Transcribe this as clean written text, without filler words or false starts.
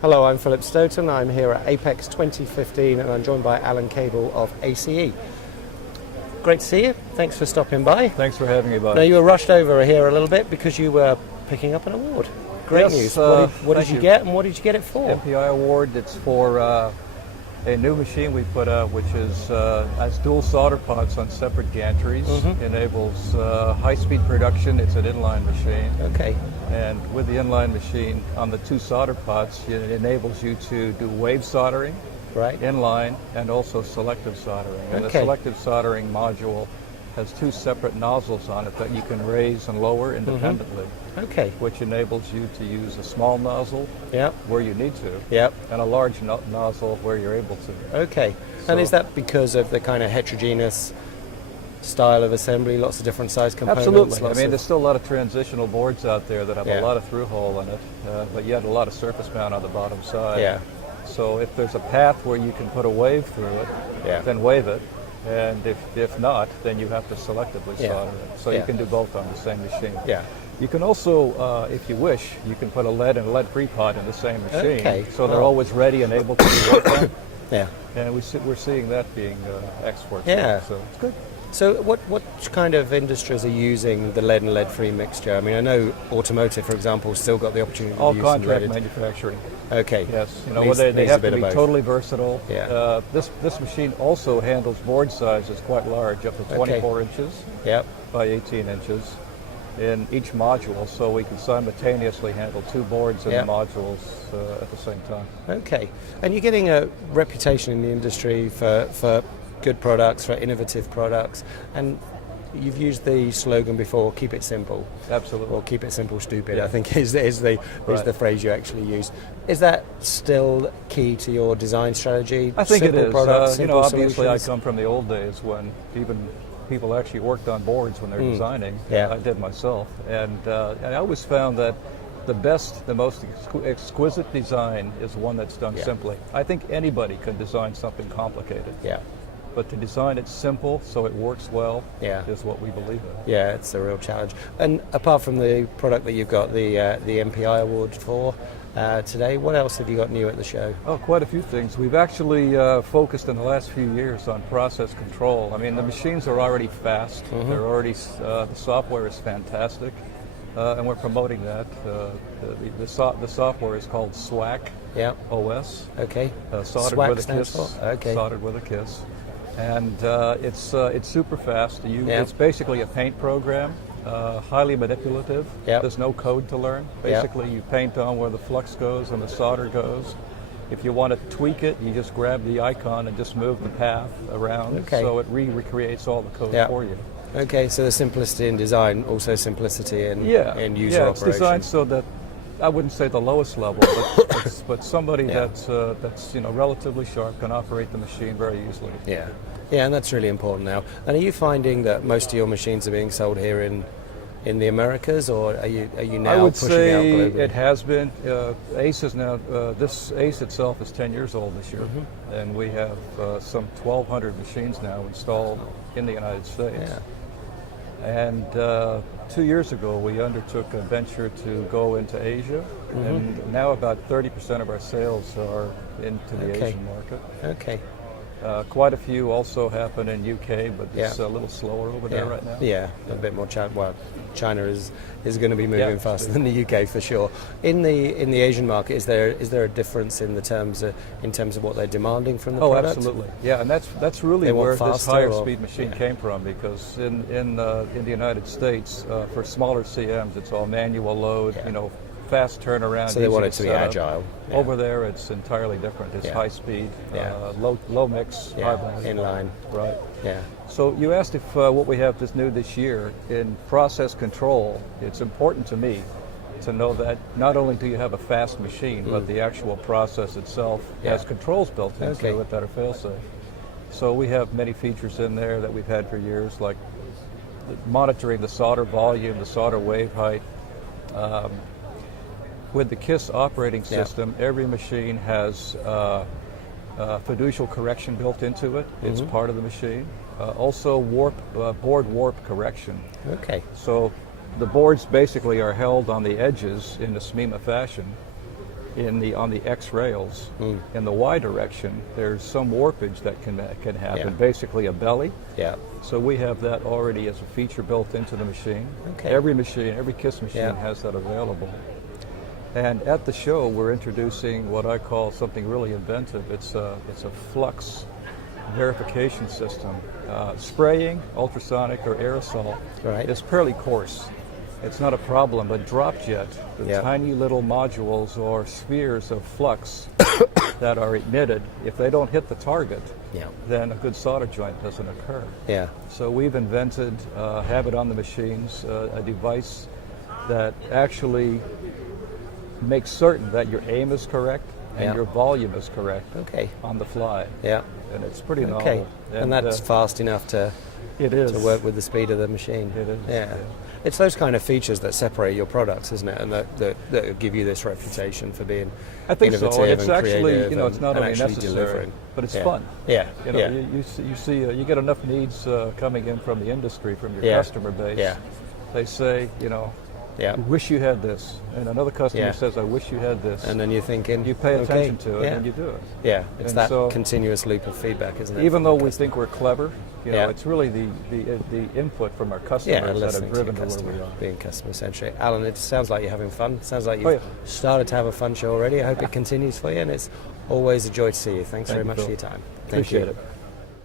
Hello, I'm Philip Stoten. I'm here at Apex 2015 and I'm joined by Alan Cable of ACE. Great to see you. Thanks for stopping by. Thanks for having me by. Now, you were rushed over here a little bit because you were picking up an award. Great Yes, news. What did you you. get and what did you get it for? NPI Award, it's for a new machine we put out, which is has dual solder pots on separate gantries, enables high-speed production. It's an inline machine. Okay. And with the inline machine on the two solder pots, it enables you to do wave soldering, Right. inline, and also selective soldering. And the Okay. selective soldering module has two separate nozzles on it that you can raise and lower independently, Okay. which enables you to use a small nozzle Yep. where you need to, Yep. and a large nozzle where you're able to. Okay. And is that because of the kind of heterogeneous style of assembly, lots of different size components? Absolutely. I lots mean, of- there's still a lot of transitional boards out there that have Yeah. a lot of through hole in it, but yet a lot of surface mount on the bottom side. Yeah. So if there's a path where you can put a wave through it, Yeah. then wave it. And if not, then you have to selectively Yeah. solder it. So Yeah. you can do both on the same machine. Yeah. You can also, if you wish, you can put a lead and a lead-free pot in the same machine. Okay. So they're Oh. always ready and able to be worked on. Yeah. And we're seeing that being exported. Yeah. So it's good. So what kind of industries are using the lead and lead-free mixture? I mean, I know automotive, for example, still got the opportunity All to use some contract leaded. manufacturing. Okay. Yes, you know, Needs- they needs a have bit to of be both. totally versatile. Yeah. This machine also handles board sizes quite large, up to 24 inches Yep. by 18 inches in each module, so we can simultaneously handle two boards in Yeah. the modules at the same time. Okay. And you're getting a reputation in the industry for good products, for innovative products, and you've used the slogan before, keep it simple, Absolutely. or keep it simple stupid, Yeah. I think is the Right. phrase you actually use. Is that still key to your design strategy? I think simple it is. products, You simple know, obviously solutions? I come from the old days when even people actually worked on boards when they're designing. Yeah. I did myself. And I always found that the best, the most exquisite design is one that's done Yeah. simply. I think anybody can design something complicated. Yeah. But to design it simple so it works well Yeah. is what we believe in. Yeah, it's a real challenge. And apart from the product that you've got the NPI Award for today, what else have you got new at the show? Oh, quite a few things. We've actually focused in the last few years on process control. I mean, the machines are already fast. They're already, the software is fantastic, and we're promoting that. The software is called SWAC Yeah. OS. Okay. Soldered SWAC with a stands kiss. for? Okay. Soldered with a kiss. And it's super fast. Yeah. It's basically a paint program, highly manipulative. Yep. There's no code to learn. Basically, you paint on where the flux goes and the solder goes. If you want to tweak it, you just grab the icon and just move the path around. Okay. So it recreates all the code Yep. for you. Okay, so the simplicity in design, also simplicity in user Yeah, operation. it's designed so that I wouldn't say the lowest level, but somebody Yeah. that's relatively sharp can operate the machine very easily. Yeah. Yeah, and that's really important now. And are you finding that most of your machines are being sold here in the Americas, or are you now I would pushing say out globally? it has been. ACE is now, this ACE itself is 10 years old this year, and we have some 1,200 machines now installed in the United States. Yeah. And 2 years ago, we undertook a venture to go into Asia, and now about 30% of our sales are into the Okay. Asian market. Okay. Quite a few also happen in UK, but it's Yeah. a little slower over there right now. Yeah, a bit more China. Well, China is going to be moving Yeah, faster than the UK for sure. In the Asian market, is there a difference in terms of what they're demanding from the Oh, product? absolutely. Yeah, and that's really They want where this faster higher or- speed machine yeah. came from, because in the United States, for smaller CMs, it's all manual load, Yeah. fast turnaround. So they want easy it to be setup. agile. Yeah. Over there, it's entirely different. It's Yeah. high speed, Yeah. low mix, Yeah, high volume. inline. Right. Yeah. So you asked if what we have this year in process control. It's important to me to know that not only do you have a fast machine, but the actual process itself Yeah. has controls built into Okay. it that are fail-safe. So we have many features in there that we've had for years, like monitoring the solder volume, the solder wave height. With the KISS operating Yeah. system, every machine has fiducial correction built into it. It's part of the machine. Also board warp correction. Okay. So the boards basically are held on the edges in a SMEMA fashion, on the X rails. In the Y direction, there's some warpage that can happen. Yeah. Basically, a belly. Yeah. So we have that already as a feature built into the machine. Okay. Every machine, every KISS machine Yeah. has that available. And at the show, we're introducing what I call something really inventive. It's a flux verification system. Spraying, ultrasonic, or aerosol Right. is fairly coarse. It's not a problem, but drop jet, the Yeah. tiny little modules or spheres of flux that are emitted, if they don't hit the target, Yeah. then a good solder joint doesn't occur. Yeah. So we've invented, have it on the machines, a device that actually makes certain that your aim is correct and Yeah. your volume is correct Okay. on the fly. Yeah. And it's pretty novel. Okay. And that's fast enough to it is. to work with the speed of the machine. It is. Yeah. It's those kind of features that separate your products, isn't it? And that give you this reputation for being I think so. innovative And it's and actually, creative you know, it's not and only actually necessary, delivering. but it's Yeah. fun. Yeah. You know, Yeah. you see, you get enough needs coming in from the industry, from your Yeah. customer base. Yeah. They say, you know, Yeah. I wish you had this, and another customer Yeah. says, I wish you had this. And then you're thinking, you pay attention okay, to it, yeah. and you do it. Yeah, it's And that so- continuous loop of feedback, isn't it? Even from though the we customer? think we're clever, you know, Yeah. it's really the input from our Yeah, customers that listening have to your driven to where customer, we are. being customer centric. Alan, it sounds like you're having fun. Sounds like you've Oh, yeah. started to have a fun show already. I hope it continues for you, and it's always a joy to see you. Thanks Thank very you, much Phil. for your time. Thank Appreciate you. it.